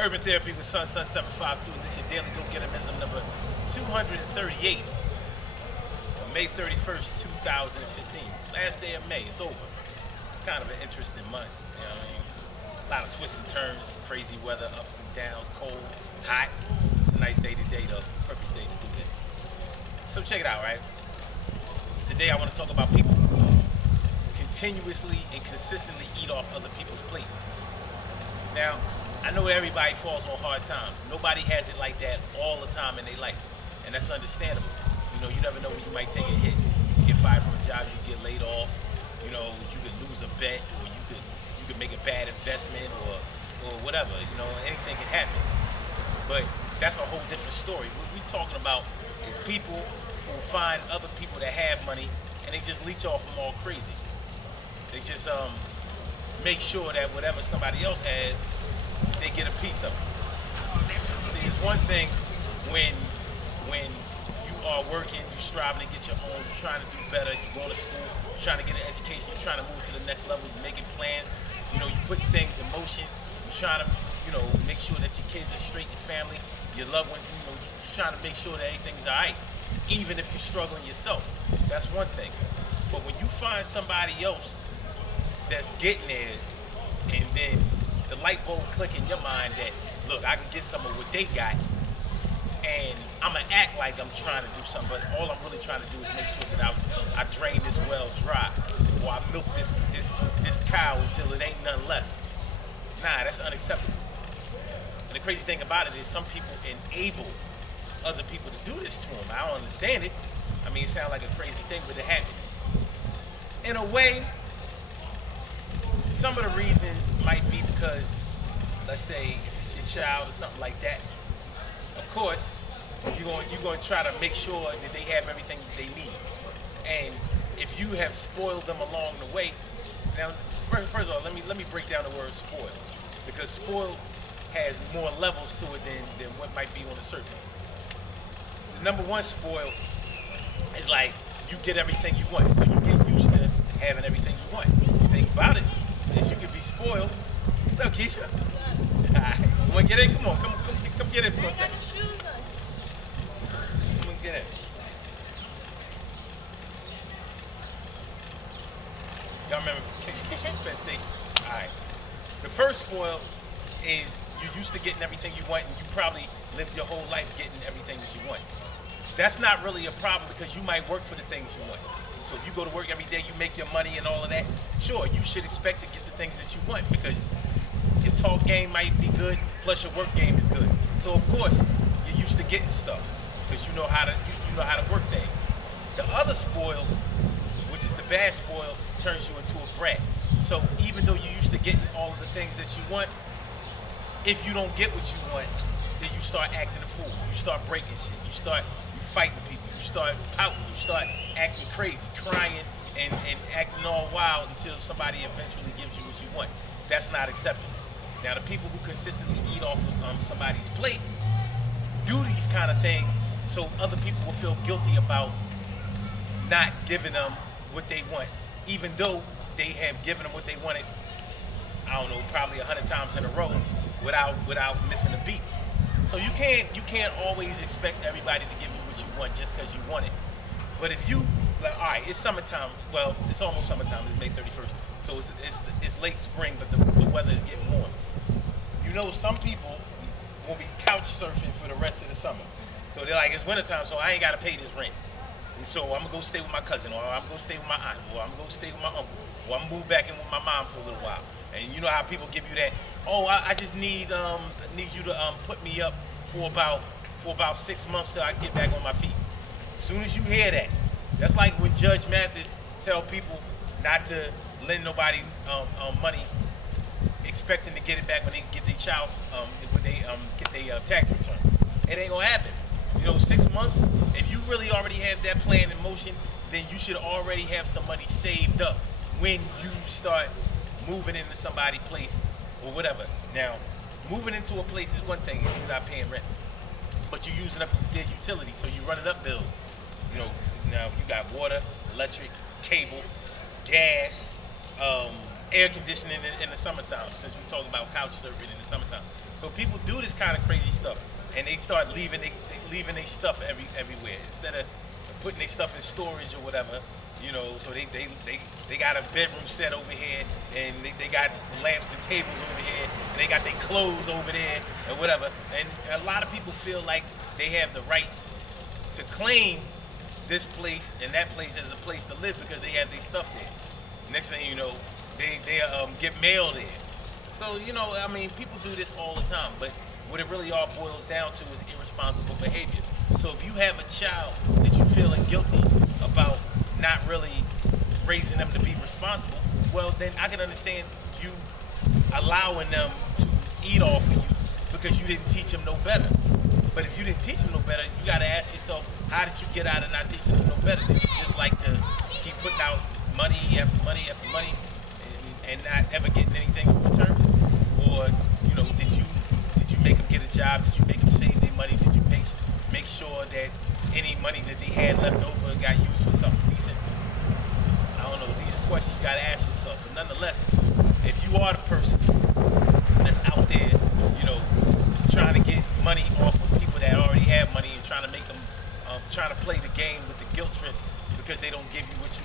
Urban Therapy with Sun 752, and this is your daily Gogetemism number 238 on May 31st, 2015. Last day of May, it's over. It's kind of an interesting month, you know what I mean? A lot of twists and turns, crazy weather, ups and downs, cold, hot. It's a nice day today, though. Perfect day to do this. So check it out, right? Today I want to talk about people who continuously and consistently eat off other people's plate. Now, I know everybody falls on hard times. Nobody has it like that all the time in their life, and that's understandable. You know, you never know when you might take a hit, you get fired from a job, you get laid off. You know, you could lose a bet, or you could make a bad investment, or whatever. You know, anything can happen. But that's a whole different story. What we're talking about is people who find other people that have money, and they just leech off them all crazy. They just make sure that whatever somebody else has, they get a piece of it. See, it's one thing when you are working, you're striving to get your own, you're trying to do better, you're going to school, you're trying to get an education, you're trying to move to the next level, you're making plans, you know, you put things in motion, you're trying to, you know, make sure that your kids are straight, your family, your loved ones, you know, you're trying to make sure that everything's all right, even if you're struggling yourself. That's one thing. But when you find somebody else that's getting theirs, and then the light bulb click in your mind that, look, I can get some of what they got, and I'm gonna act like I'm trying to do something, but all I'm really trying to do is make sure that I drain this well dry, or I milk this cow until it ain't none left. Nah, that's unacceptable. And the crazy thing about it is some people enable other people to do this to them. I don't understand it. I mean, it sounds like a crazy thing, but it happens. In a way, some of the reasons might be because, let's say, if it's your child or something like that, of course, you're going to try to make sure that they have everything they need. And if you have spoiled them along the way, now, first of all, let me break down the word spoil, because spoil has more levels to it than what might be on the surface. The number one spoil is like you get everything you want, so you get used to having everything you want. The thing about it is you can be spoiled. What's up, Keisha? Alright, you want to get in? Come on, come get in for a second. Come on, get in. Y'all remember Keisha Penn State? Alright. The first spoil is you're used to getting everything you want, and you probably lived your whole life getting everything that you want. That's not really a problem because you might work for the things you want. So if you go to work every day, you make your money and all of that, sure, you should expect to get the things that you want because your talk game might be good, plus your work game is good. So of course, you're used to getting stuff because you know how to work things. The other spoil, which is the bad spoil, turns you into a brat. So even though you're used to getting all of the things that you want, if you don't get what you want, then you start acting a fool. You start breaking shit. You fighting people. You start pouting. You start acting crazy, crying, and acting all wild until somebody eventually gives you what you want. That's not acceptable. Now, the people who consistently eat off of somebody's plate do these kind of things so other people will feel guilty about not giving them what they want, even though they have given them what they wanted, I don't know, probably 100 times in a row without missing a beat. So you can't always expect everybody to give you what you want just because you want it. But if you, like, all right, it's summertime. Well, it's almost summertime. It's May 31st, so it's late spring, but the weather is getting warm. You know, some people will be couch surfing for the rest of the summer. So they're like, it's wintertime, so I ain't got to pay this rent. And so I'm gonna go stay with my cousin, or I'm gonna go stay with my aunt, or I'm gonna stay with my uncle, or I'm gonna move back in with my mom for a little while. And you know how people give you that, oh, I just need you to put me up for about 6 months till I get back on my feet. As soon as you hear that, that's like when Judge Mathis tell people not to lend nobody money, expecting to get it back when they get their get their tax return. It ain't gonna happen. You know, 6 months. If you really already have that plan in motion, then you should already have some money saved up when you start moving into somebody's place or whatever. Now, moving into a place is one thing if you're not paying rent, but you're using up their utilities, so you're running up bills. You know, now you got water, electric, cable, gas, air conditioning in the summertime, since we're talking about couch surfing in the summertime. So people do this kind of crazy stuff, and they start leaving leaving their stuff everywhere instead of putting their stuff in storage or whatever. You know, so they got a bedroom set over here, and they got lamps and tables over here, and they got their clothes over there, or whatever. And a lot of people feel like they have the right to claim this place and that place as a place to live because they have their stuff there. Next thing you know, they get mail there. So, you know, I mean, people do this all the time, but what it really all boils down to is irresponsible behavior. So if you have a child that you're feeling guilty about not really raising them to be responsible, well, then I can understand you allowing them to eat off of you because you didn't teach them no better. But if you didn't teach them no better, you got to ask yourself, how did you get out of not teaching them no better? Did you just like to keep putting out money after money after money and not ever getting anything in return? Or, you know, did you make them get a job? Did you make them save their money? Did you make sure that any money that they had left over got used for something decent? I don't know. These are questions you got to ask yourself. But nonetheless, if you are the person that's out there, you know, trying to get money off of people that already have money and trying to make them, trying to play the game with the guilt trip because they don't give you what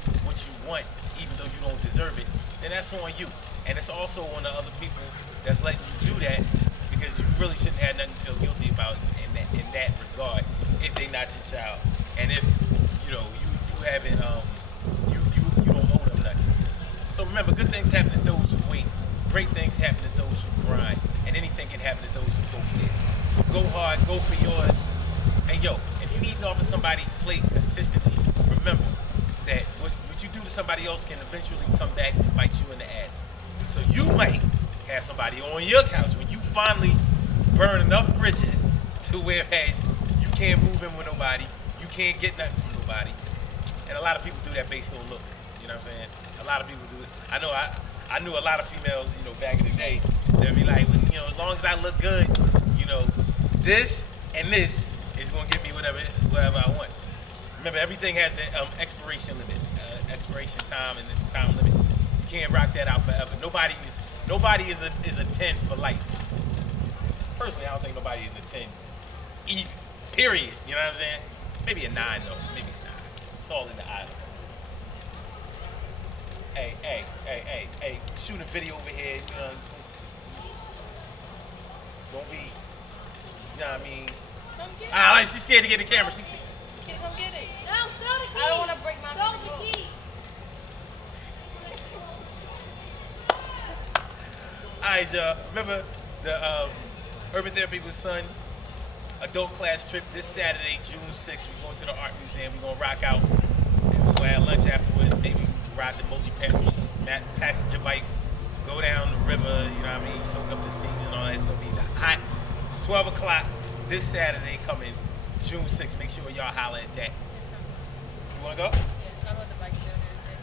you want, even though you don't deserve it, then that's on you. And it's also on the other people that's letting you do that, because you really shouldn't have nothing to feel guilty about in that regard if they're not your child, and if you know you haven't you don't owe them nothing. So remember, good things happen to those who wait. Great things happen to those who grind, and anything can happen to those who go for it. So go hard, go for yours. And yo, if you're eating off of somebody's plate consistently, remember that what you do to somebody else can eventually come back and bite you in the ass. So you might have somebody on your couch when you finally burn enough bridges to whereas you can't move in with nobody, you can't get nothing from nobody. And a lot of people do that based on looks. You know what I'm saying? A lot of people do it. I knew a lot of females, you know, back in the day, they'd be like, well, you know, as long as I look good, you know, this and this is gonna give me whatever I want. Remember, everything has an expiration limit, expiration time, and then time limit. You can't rock that out forever. Nobody is a 10 for life. Personally, I don't think nobody is a 10, even. Period. You know what I'm saying? Maybe a 9 though. Maybe a 9. It's all in the eye. Hey, shooting a video over here, you know. Don't be, you know what I mean? Come get it. She's scared to get the camera. She's Come get it. No, throw the key. I don't want to break my Throw the key. Alright, y'all. Remember the Urban Therapy with Son adult class trip this Saturday, June 6th. We're going to the art museum. We're going to rock out. And we're going to have lunch afterwards. Maybe we can ride the multi-passenger bikes, go down the river, you know what I mean, soak up the scene and all that. It's going to be the hot 12 o'clock this Saturday coming June 6th. Make sure y'all holler at that. You want to go? Yeah, I want the bikes down there.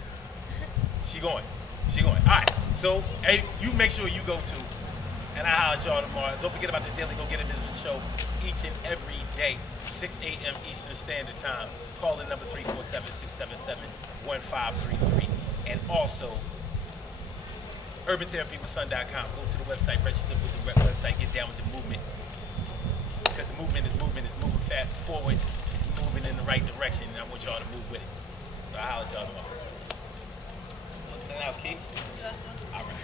She going. All right. So, hey, you make sure you go too. And I'll holler at y'all tomorrow. Don't forget about the Daily Gogetemism show each and every day, 6 a.m. Eastern Standard Time. Call the number 347-677-1533. And also, UrbanTherapyWithSon.com. Go to the website, register with the website, get down with the movement. Because the movement is moving forward. It's moving in the right direction, and I want y'all to move with it. So I'll holler at y'all tomorrow. Looking out, Keith? Yes, sir. All right.